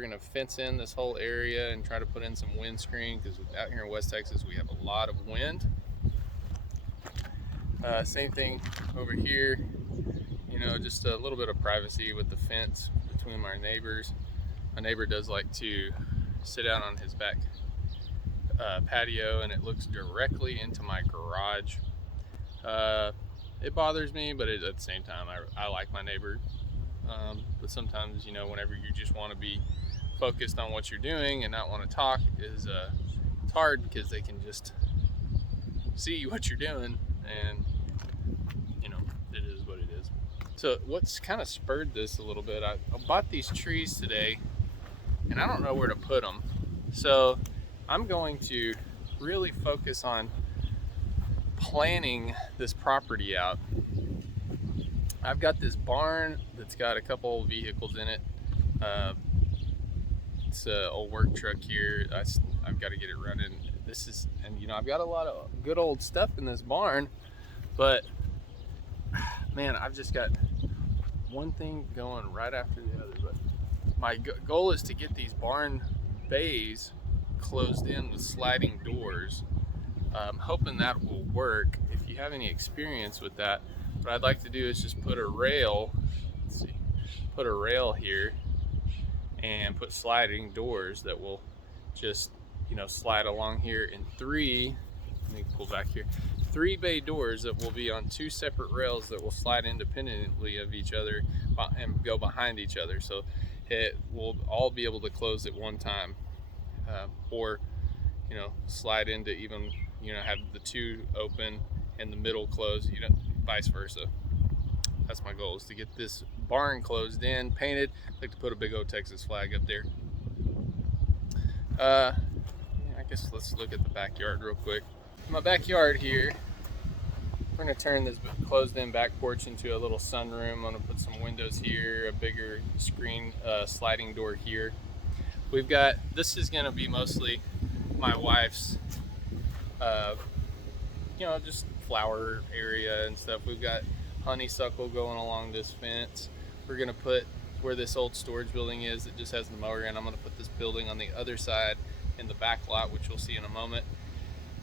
we're gonna fence in this whole area and try to put in some windscreen, because out here in West Texas we have a lot of wind. Same thing over here, you know, just a little bit of privacy with the fence between my neighbors. My neighbor does like to sit out on his back patio, and it looks directly into my garage. It bothers me, but at the same time, I like my neighbor. But sometimes, you know, whenever you just want to be focused on what you're doing and not want to talk, it's hard, because they can just see what you're doing, and you know, it is what it is. So what's kind of spurred this a little bit, I bought these trees today, and I don't know where to put them. So I'm going to really focus on planning this property out. I've got this barn that's got a couple old vehicles in it. It's an old work truck here. I've got to get it running. And you know, I've got a lot of good old stuff in this barn, but man, I've just got one thing going right after the other. But my goal is to get these barn bays closed in with sliding doors. I'm hoping that will work. If you have any experience with that, what I'd like to do is just put a rail, put a rail here and put sliding doors that will just, you know, slide along here in let me pull back here, 3 bay doors that will be on 2 separate rails that will slide independently of each other and go behind each other. So it will all be able to close at one time, or, you know, slide into even, you know, have the 2 open and the middle closed, you know, vice versa. That's my goal, is to get this barn closed in, painted. I'd like to put a big old Texas flag up there. I guess let's look at the backyard real quick. My backyard here, we're gonna turn this closed in back porch into a little sunroom. I'm gonna put some windows here, a bigger screen, sliding door here. We've got, this is gonna be mostly my wife's, you know, just flower area and stuff. We've got honeysuckle going along this fence. We're gonna put, where this old storage building is, it just has the mower in, I'm gonna put this building on the other side in the back lot, which you'll see in a moment.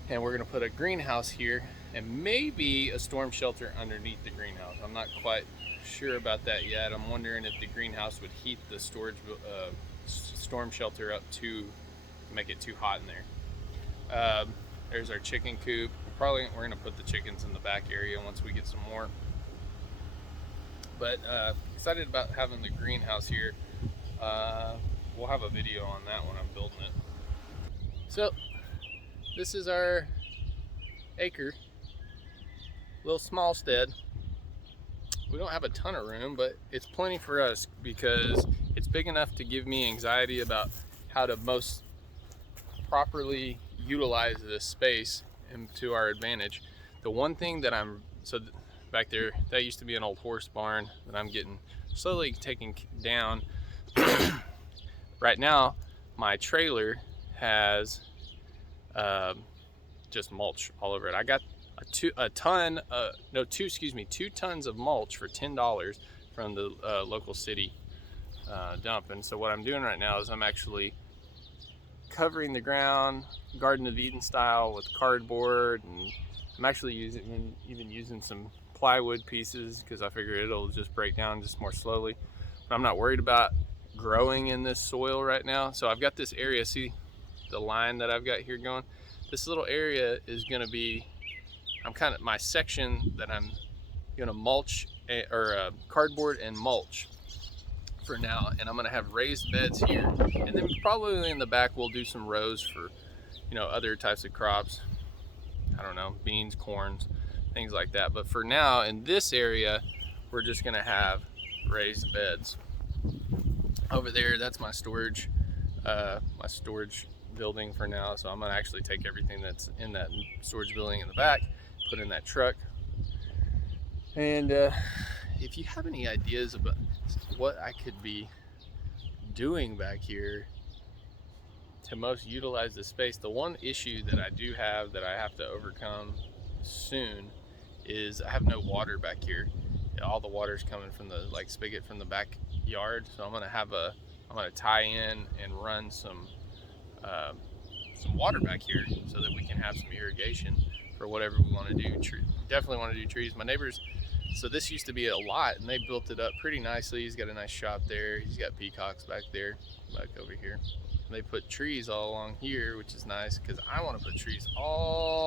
And we're gonna put a greenhouse here and maybe a storm shelter underneath the greenhouse. I'm not quite sure about that yet. I'm wondering if the greenhouse would heat the storm shelter up to make it too hot in there. There's our chicken coop. We're gonna put the chickens in the back area once we get some more. But excited about having the greenhouse here. We'll have a video on that when I'm building it. So this is our acre, little Smallstead. We don't have a ton of room, but it's plenty for us, because it's big enough to give me anxiety about how to most properly utilize this space and to our advantage. The one thing that back there, that used to be an old horse barn that I'm getting slowly taken down. Right now, my trailer has just mulch all over it. I got 2 tons of mulch for $10 from the local city dump. And so what I'm doing right now is I'm actually covering the ground, Garden of Eden style, with cardboard, and I'm actually using some plywood pieces, because I figure it'll just break down just more slowly. But I'm not worried about growing in this soil right now. So I've got this area, see the line that I've got here going? This little area is gonna be, my section that I'm gonna mulch, or cardboard and mulch for now. And I'm gonna have raised beds here. And then probably in the back, we'll do some rows for, you know, other types of crops. I don't know, beans, corns, things like that. But for now, in this area, we're just gonna have raised beds. Over there, that's my storage building for now. So I'm gonna actually take everything that's in that storage building in the back, put in that truck. And if you have any ideas about what I could be doing back here to most utilize the space, the one issue that I do have that I have to overcome soon is I have no water back here. All the water is coming from the spigot from the backyard. So I'm gonna have a I'm gonna tie in and run some water back here so that we can have some irrigation for whatever we want to do. Definitely want to do trees. My neighbors, so this used to be a lot, and they built it up pretty nicely. He's got a nice shop there. He's got peacocks back there, back over here. And they put trees all along here, which is nice because I want to put trees all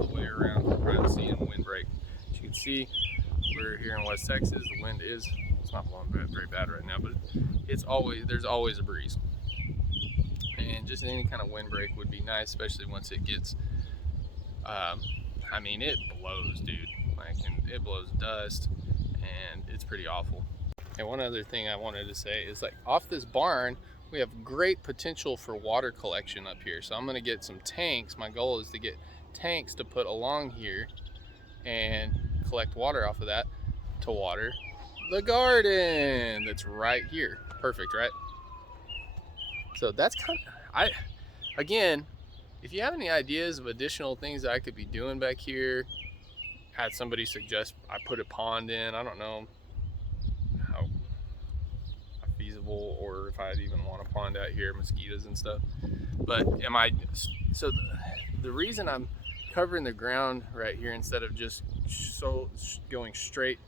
the way around for privacy and windbreak. As you can see, we're here in West Texas. The wind is, it's not blowing very bad right now, but there's always a breeze. And just any kind of windbreak would be nice, especially once it gets, I mean, it blows, dude. Like, and it blows dust, and it's pretty awful. And one other thing I wanted to say is, like, off this barn, we have great potential for water collection up here. So I'm gonna get some tanks. My goal is to get tanks to put along here and collect water off of that to water the garden that's right here. Perfect, right? So that's kind of, again, if you have any ideas of additional things that I could be doing back here, had somebody suggest I put a pond in. I don't know how feasible, or if I'd even want a pond out here, mosquitoes and stuff. But so the reason I'm covering the ground right here instead of just going straight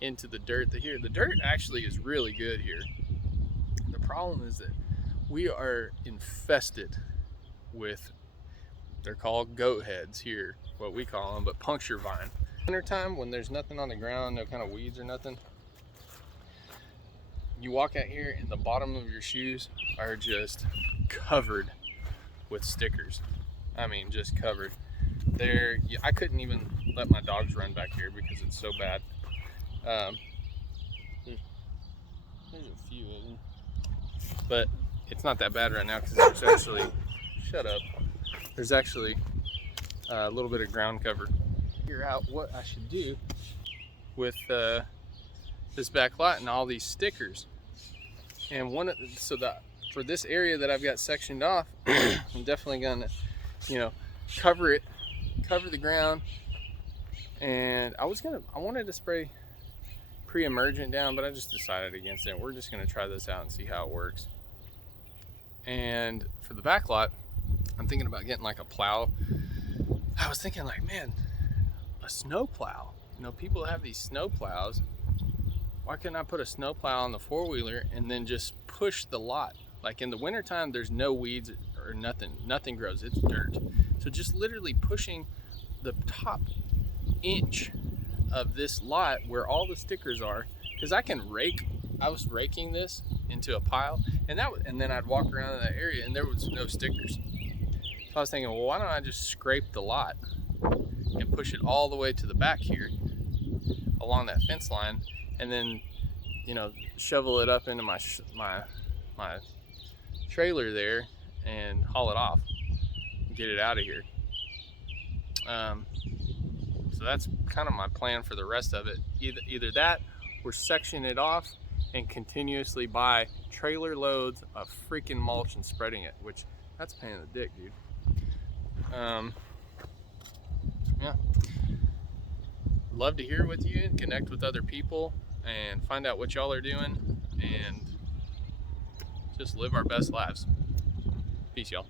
into the dirt, the dirt actually is really good here. The problem is that we are infested with, they're called goat heads here, what we call them, but puncture vine. Wintertime, when there's nothing on the ground, no kind of weeds or nothing, you walk out here and the bottom of your shoes are just covered with stickers. I mean, just covered. I couldn't even let my dogs run back here because it's so bad. There's a few of them, but it's not that bad right now because there's actually, there's actually a little bit of ground cover. Figure out what I should do with this back lot and all these stickers. And for this area that I've got sectioned off, I'm definitely gonna, cover the ground. And I wanted to spray pre-emergent down, but I just decided against it. We're just gonna try this out and see how it works. And for the back lot, I'm thinking about getting like a plow. I was thinking, like, man, a snow plow. People have these snow plows. Why couldn't I put a snow plow on the four-wheeler and then just push the lot? Like, in the wintertime, there's no weeds or nothing grows, it's dirt. So just literally pushing the top inch of this lot where all the stickers are, because I was raking this into a pile, and then I'd walk around in that area and there was no stickers. So I was thinking, well, why don't I just scrape the lot and push it all the way to the back here along that fence line, and then shovel it up into my trailer there and haul it off and get it out of here. So that's kind of my plan for the rest of it. Either that, or section it off and continuously buy trailer loads of freaking mulch and spreading it, which that's a pain in the dick, dude. Yeah. Love to hear with you and connect with other people and find out what y'all are doing and just live our best lives. Peace, y'all.